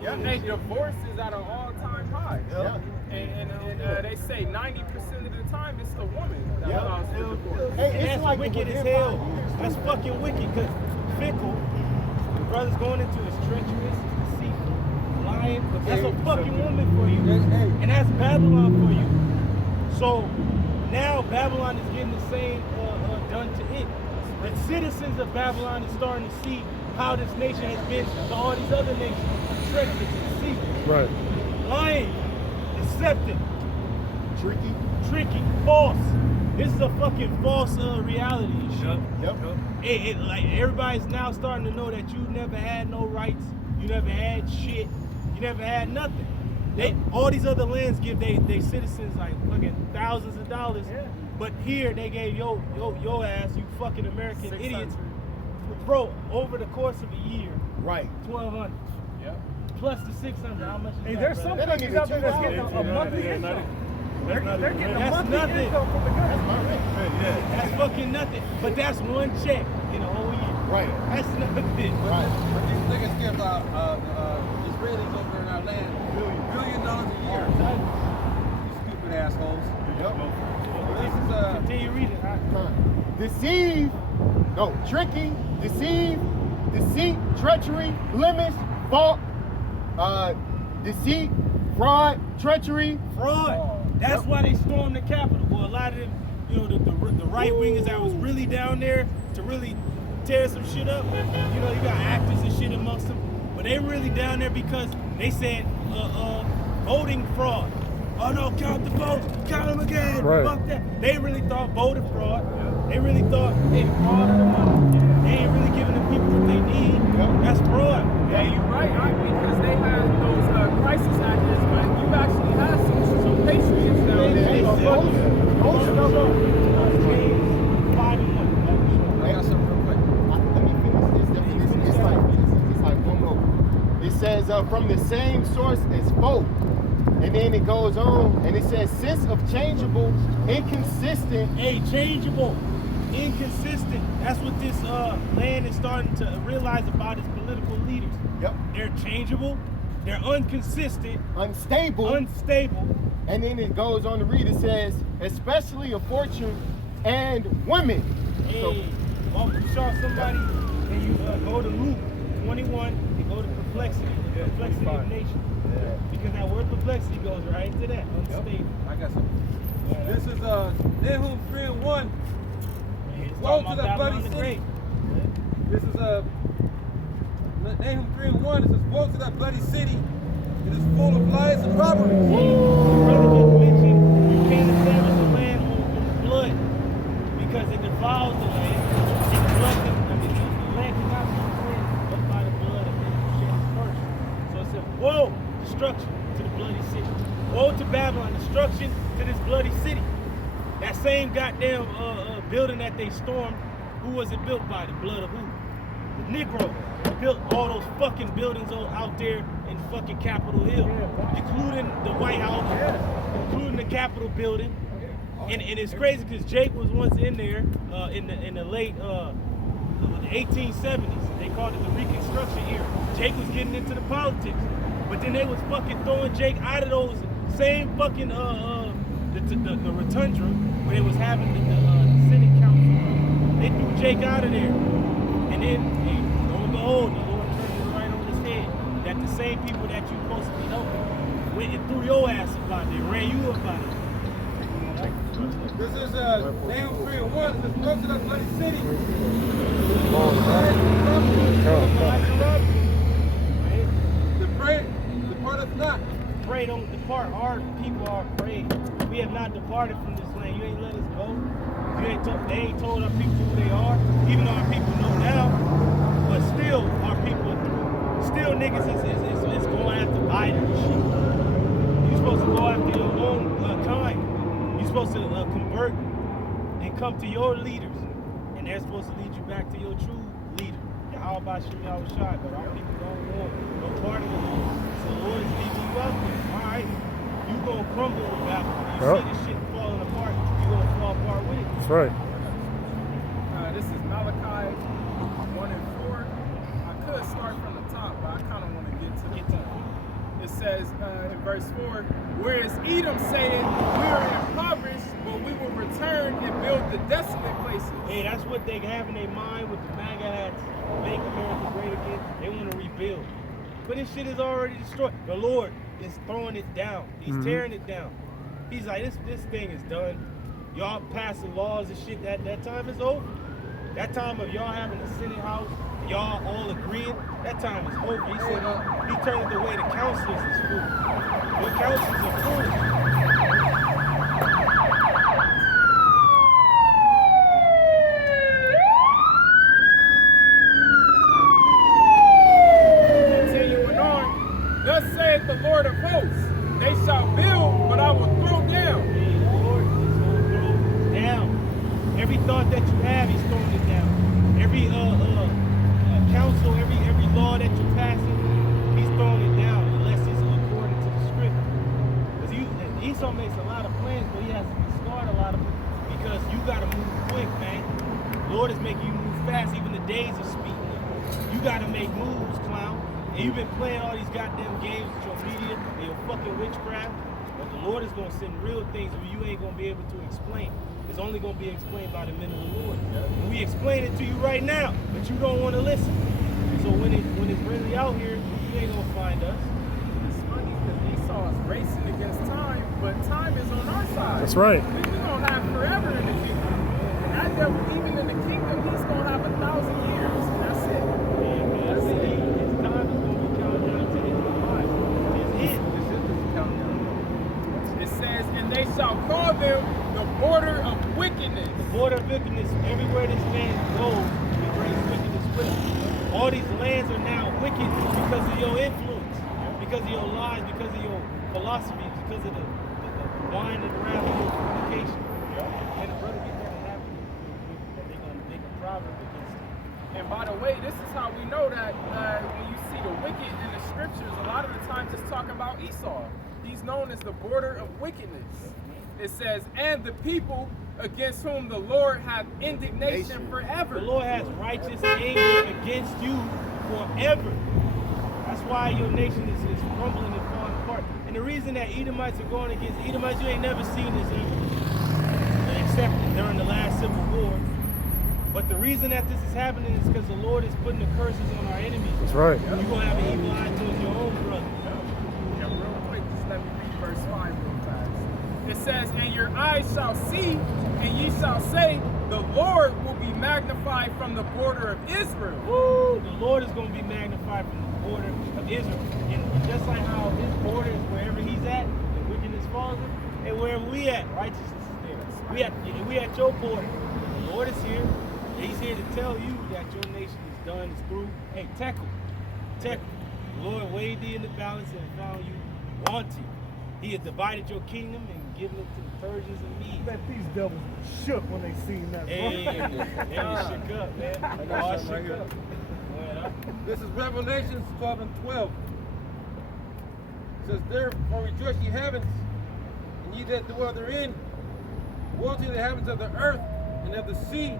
Yeah, hey, divorce is at an all-time high. Yeah. And they say 90% of the time it's the woman that allows for divorce. Hey, it's like wicked as hell. That's fucking wicked because fickle, the brother's going into is treacherous, deceitful, lying. That's a fucking woman for you. And that's Babylon for you. So now Babylon is getting the same done to it. The citizens of Babylon is starting to see how this nation has been to all these other nations. Treacherous, deceitful, Right. lying, deceptive, Tricky. false. This is a fucking false reality and shit. Yep. It like everybody's now starting to know that you never had no rights, you never had shit, you never had nothing. All these other lands give they citizens like fucking thousands of dollars, but here they gave your ass, you fucking American 600. idiots, bro, over the course of a year, Right. 1,200. Yep. Plus the 600. How much? Hey, there's some companies out there that's getting a monthly income. They're getting a monthly income from the government. That's fucking nothing. But that's one check in a whole year. Right. That's nothing. Right. But these niggas give Israelis over in our land $1 billion a year. You stupid assholes. Yep. This is Continue reading. Deceive. No. Tricky. Deceive. Deceit. Treachery. Blemish. Fault. Deceit. Fraud. Treachery. Fraud. That's why they stormed the Capitol. Well, a lot of them, you know, the right wingers that was really down there to really tear some shit up. You know, you got actors and shit amongst them, but they really down there because they said voting fraud. Oh no, count the votes, count them again. Right. Fuck that. They really thought voter fraud. They really thought they fraud of the money. They ain't really giving the people what they need. That's fraud. Yeah, you're right, because they had those crisis actors, but you actually had some patriots down there. I got something real quick. Let me finish this. It's like one more. It says from the same source as both. And then it goes on and it says sense of changeable, inconsistent. Hey, changeable, inconsistent. That's what this land is starting to realize about its political leaders. Yep. They're changeable, they're inconsistent, Unstable. And then it goes on to read, it says, especially a fortune and women. Hey, Uncle Shaw, somebody, and you go to Luke 21 and go to perplexity, the perplexity of nations. Because that word perplexity goes right into that, unstable. I got something. This is Nahum 3:1. Woe to that bloody city. This is Nahum 3:1. It says, woe to that bloody city. It is full of lies and robberies. The brother just mentioned you can't establish the land on blood because it defiles the land. The land cannot be cleansed but by the blood of him who shed first. So it said, woe, destruction to the bloody city. Woe to Babylon, destruction to this bloody city. That same goddamn building that they stormed, who was it built by? The blood of who? The Negro built all those fucking buildings out there in fucking Capitol Hill, including the White House, including the Capitol building. And it's crazy because Jake was once in there in the late 1870s. They called it the Reconstruction era. Jake was getting into the politics, but then they was fucking throwing Jake out of those same fucking the rotunda where they was having the Senate council. They threw Jake out of there, and then lo and behold, the Lord turned it right on his head. That the same people that you supposed to be helping went and threw your ass up out there, ran you up out of there. This is Nahum 3:1. It says, woe to that bloody city. Depart us not. Pray don't depart. Our people are afraid. We have not departed from this land. You ain't let us go. They ain't told our people who they are. Even though our people know now, but still our people are through. Still niggas is going after Biden and shit. You're supposed to go after your own kind. You're supposed to convert and come to your leaders, and they're supposed to lead you back to your true leader. How about Shimei Shai? But our people don't want no part of the Lord. So the Lord is leaving you out there. All right, you gonna crumble with Babylon. You see this shit falling apart, you gonna fall apart with it. That's right. This is Malachi 1 and 4. I could start from the top, but I kind of want to get to the it says in verse 4, whereas Edom said, we are impoverished, but we will return and build the desolate places. Hey, that's what they have in their mind with the MAGA hats. Make America great again. They want to rebuild. But this shit is already destroyed. The Lord is throwing it down. He's tearing it down. He's like, this thing is done. Y'all passing laws and shit, that time is over. That time of y'all having a Senate House, y'all all agreeing, that time is over. He said he turned it away. The counselors is fool. Your counselors are fools. The Lord of hosts, they shall build, but I will throw down. Hey, the Lord is going to throw down. Every thought that you have, he's throwing it down. Every council, every law that you're passing, he's throwing it down unless it's according to the script. Because Esau makes a lot of plans, but he has to discard a lot of them because you got to move quick, man. The Lord is making you move fast. Even the days are speeding up. You got to make moves, clown. And you've been playing all these goddamn games with your media and your fucking witchcraft, but the Lord is going to send real things where you ain't going to be able to explain. It's only going to be explained by the men of the Lord. And we explain it to you right now, but you don't want to listen. So when it's really out here, you ain't going to find us. It's funny because Esau is racing against time, but time is on our side. That's right. We're going to have forever in the kingdom. That devil, even in the kingdom, he's going to have 1,000 years. That's it. That's it. It says, and they shall call them the border of wickedness. The border of wickedness, everywhere this man goes, he brings wickedness with him. All these lands are now wicked because of your influence, because of your lies, because of your philosophy, because of the wine and the wrath of your communication. And the brother get that happen, that they're going to make a proverb against him. And by the way, this is how we know that when you see the wicked in the scriptures, a lot of the times it's talking about Esau. He's known as the border of wickedness. It says, and the people against whom the Lord hath indignation forever. The Lord has righteous anger against you forever. That's why your nation is crumbling and falling apart. And the reason that Edomites are going against Edomites, you ain't never seen this ever, except during the last civil war. But the reason that this is happening is because the Lord is putting the curses on our enemies. That's right. You're going to have an evil eye towards your own brother. Yeah, real quick, just let me read verse 5 real fast. It says, and your eyes shall see, and ye shall say, the Lord will be magnified from the border of Israel. Woo! The Lord is going to be magnified from the border of Israel. And just like how his border is wherever he's at, and wickedness falls in, and wherever we at, righteousness is there. We at your border. The Lord is here. He's here to tell you that your nation is done, it's through. Hey, tackle. The Lord weighed thee in the balance and found you wanting. He has divided your kingdom and given it to the Persians and Medes. Bet these devils shook when they seen that. Hey, they shook up, man. I got something right here. This is Revelation 12 and 12. It says, therefore rejoice ye heavens, and ye that dwell therein. Woe to the heavens of the earth and of the sea,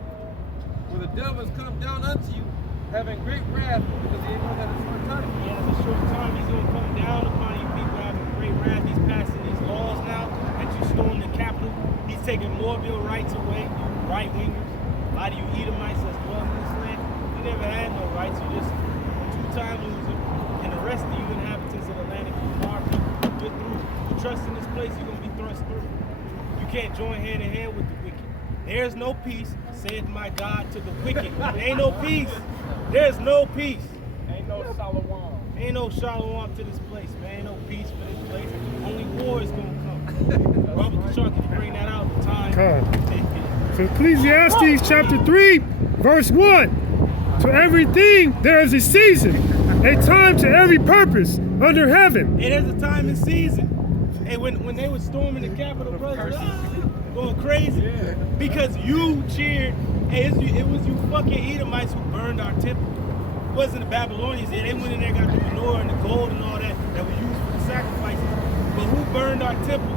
for the devil is come down unto you, having great wrath, because he knows that it's short time. He has a short time. He's going to come down upon you people having great wrath. He's passing these laws now that you stormed the Capitol. He's taking more of your rights away, you right-wingers. A lot of you Edomites that's dwelling in this land, you never had no rights. You're just a two-time loser. And the rest of you inhabitants of the land, if you are people, you're through. You trust in this place, you're going to be thrust through. You can't join hand in hand with the wicked. There's no peace, saith my God to the wicked. There ain't no peace. There's no peace. Ain't no shalom. Ain't no shalom to this place, man. Ain't no peace for this place. Only war is gonna come. Robert Kushar, can you bring that out the time? Okay. So Ecclesiastes chapter 3, verse 1. To everything there is a season, a time to every purpose under heaven. It is a time and season. Hey, when they were storming the Capitol, brothers, going crazy. Yeah. Because you cheered. Hey, it was you fucking Edomites who burned our temple. It wasn't the Babylonians. They went in there, got the manure and the gold and all that we used for the sacrifices. But who burned our temple?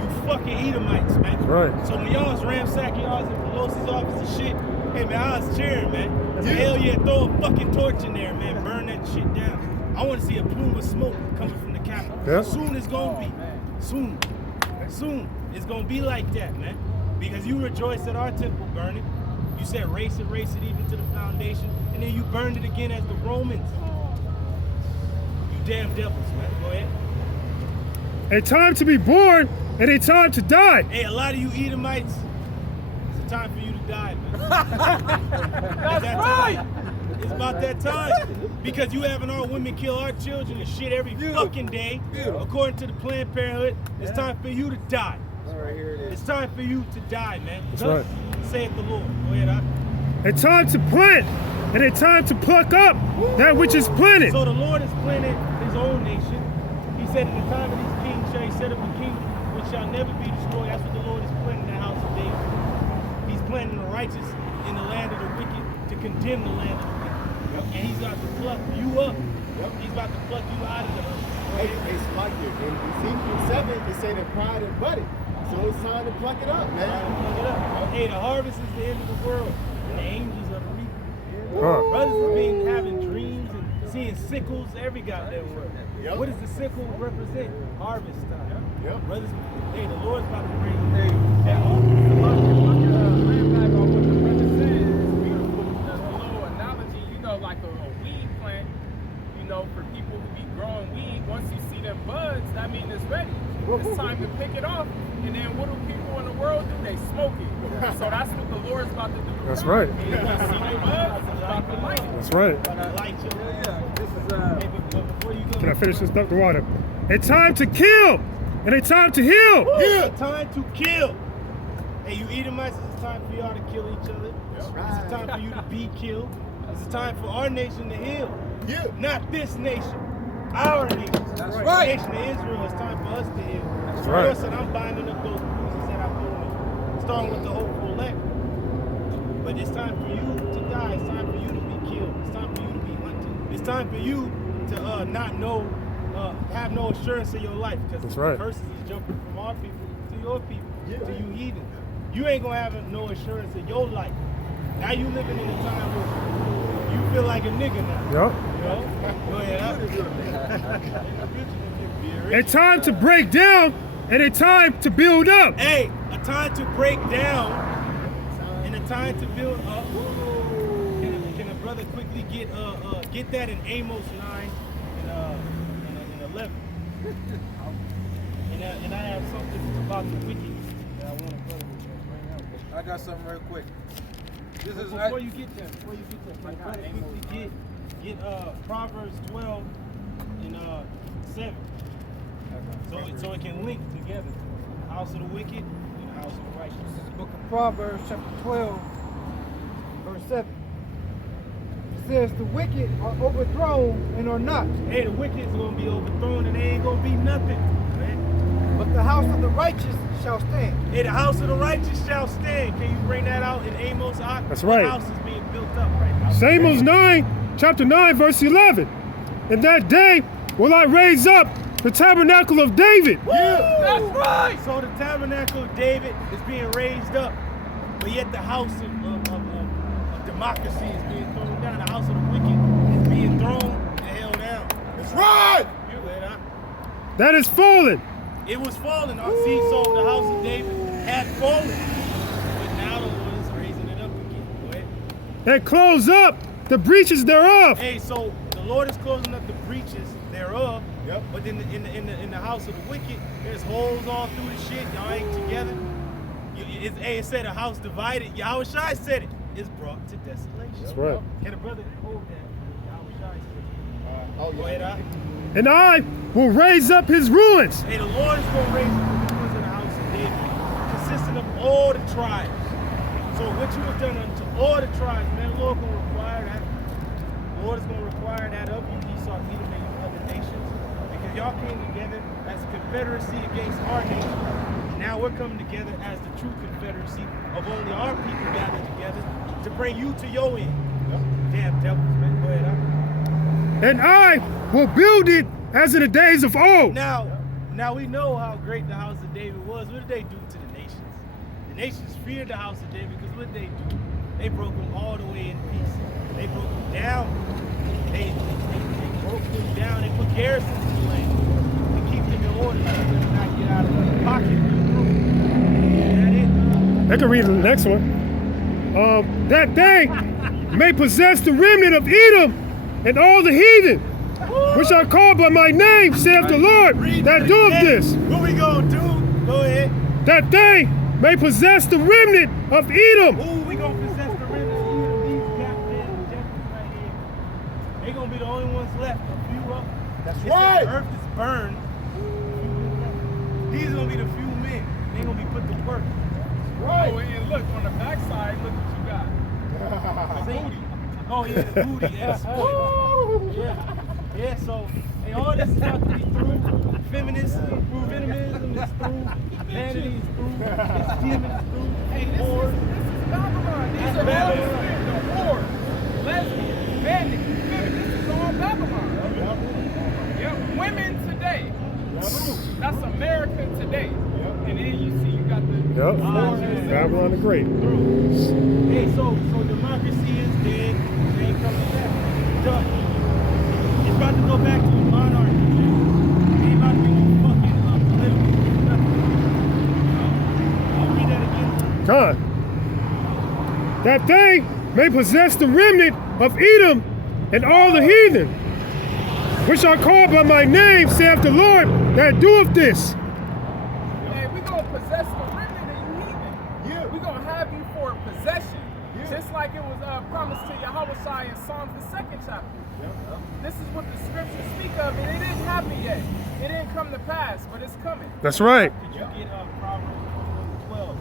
You fucking Edomites, man. Right. So when y'all was ransacking y'all in Pelosi's office and shit, hey man, I was cheering, man. Hell yeah, throw a fucking torch in there, man. Burn that shit down. I want to see a plume of smoke coming from the Capitol. Yeah. Soon it's gonna be. Soon. Soon. It's gonna be like that, man. Because you rejoiced at our temple burning. You said race it even to the foundation, and then you burned it again as the Romans. You damn devils, man. Go ahead. A time to be born and a time to die. Hey, a lot of you Edomites, it's a time for you to die, man. That's right. It's about that time. Because you having our women kill our children and shit every fucking day. According to the Planned Parenthood, it's time for you to die. It's time for you to die, man. That's Thus right. saith the Lord. Go ahead, A time to plant and a time to pluck up that which is planted. So the Lord has planted his own nation. He said, in the time of these kings shall he set up a kingdom which shall never be destroyed. That's what the Lord is planting in the house of David. He's planting the righteous in the land of the wicked to condemn the land of the wicked. And he's about to pluck you up. He's about to pluck you out of the earth. It's like it. In Ezekiel 7, it say that pride and budded. So it's time to pluck it up, man. Plug it up. Hey, the harvest is the end of the world. And the angels are the reapers. Huh. Brothers have been having dreams and seeing sickles every goddamn word. Yep. What does the sickle represent? Harvest time. Yep. Brothers, hey, the Lord's about to bring Hey, that land back on what the brother said is beautiful. The little analogy, like a weed plant, for people who be growing weed, once you see them buds, that means it's ready. It's time to pick it off. And then what do people in the world do? They smoke it. So that's what the Lord's about to do. That's right. He's going to see the buds, he's about to light it. That's right. light you. This is Hey, but before you go, Can I finish this duck the water? A time to kill and a time to heal. it's a time to kill. Hey, you Edomites, it's a time for y'all to kill each other. It's a time for you to be killed. It's a time for our nation to heal. Yeah. Not this nation. Our nation. That's The right. nation of Israel, it's time for us to heal. That's The right. Lord said, I'm binding up those bruises that I'm doing. Starting with the hopeful elect. But it's time for you to die. It's time for you to be killed. It's time for you to be hunted. It's time for you to not know, have no assurance in your life. Because That's the right. curses is jumping from our people to your people, to you heathens. You ain't gonna have no assurance in your life. Now you living in a time where you feel like a nigga now. Yep. You know? Go ahead. A time to break down and a time to build up. Hey, a time to break down and a time to build up. Can a brother quickly get that in Amos 9 and 11? And I have something about the wicked that I want a brother to bring out. I got something real quick. This is Before you get there, can a brother quickly get Proverbs 12 and 7, so it can link together. The house of the wicked and the house of the righteous. Book of Proverbs, chapter 12, verse 7. It says, the wicked are overthrown and are not, Hey, the wicked is gonna be overthrown and they ain't gonna be nothing, man. but the house of the righteous shall stand. Hey, the house of the righteous shall stand. Can you bring that out in Amos? That's What right. house is being built up right now? Amos 9, chapter 9, verse 11. In that day will I raise up the tabernacle of David. That's right. So the tabernacle of David is being raised up, but yet the house of democracy is being thrown down. The house of the wicked is being thrown and held down. That's right. You heard that? That is fallen. It was falling. See, so the house of David had fallen, but now the Lord is raising it up again. Go ahead. And close up the breaches thereof. Hey, so the Lord is closing up the breaches thereof. Yep. But in the house of the wicked, there's holes all through the shit. Y'all ain't together. It said a house divided. Yahweh Shai said it. It's brought to desolation. That's right. Can a brother hold that? Yahweh Shai said Oh, it. Go ahead, yeah. And I will raise up his ruins. Hey, the Lord is going to raise up the ruins of the house of David, consisting of all the tribes. So what you have done unto all the tribes, man, the Lord going to require that. The Lord is going to require that of you, Esau, Edom, and other nations. Because y'all came together as a confederacy against our nation. Now we're coming together as the true confederacy of only our people gathered together to bring you to your end. Damn devils, man. Go ahead, And I will build it as in the days of old. Now we know how great the house of David was. What did they do to the nations? The nations feared the house of David because what did they do? They broke them all the way in peace. They broke them down. They broke them down. They put garrisons in the land to keep I can read the next one. That they may possess the remnant of Edom and all the heathen, which are called by my name, saith the Lord, that doeth this. What we gonna do? Go ahead. That they may possess the remnant of Edom. Ooh, we gonna possess the remnant of Edom. These goddamn rejectors right here. They gonna be the only ones left. A few of them. That's It right. said the earth is burned. These gonna be the few men. They gonna be put to work. Right. Oh, and look, on the backside, look what you got. The booty. Oh yeah, the booty. Yes. Yeah. Yeah. So, hey, all this is about to be through feminism. Feminism is through. Vanity is through. Esteem is through. Hey, this is Babylon. These That's are all Babylon. the whore, lesbian, bandit, feminist. This is all Babylon. Yep, women today. That's America today. And then you see you got the Yep. Babylon the Great. Hey, so democracy is dead. They ain't coming back. Done. It's about to go back to a monarchy. It ain't about to be no fucking political nothing. I'll read that again. God. That they may possess the remnant of Edom and all the heathen, which are called by my name, saith the Lord, that doeth this. Hey, we gonna possess the remnant of you heathen. Yeah. We gonna have you for possession. Yeah. Just like it was promised to Yahweh in Psalms the 2nd chapter. This is what the scriptures speak of, and it didn't happen yet. It didn't come to pass, but it's coming. That's right. Did you get Proverbs 12?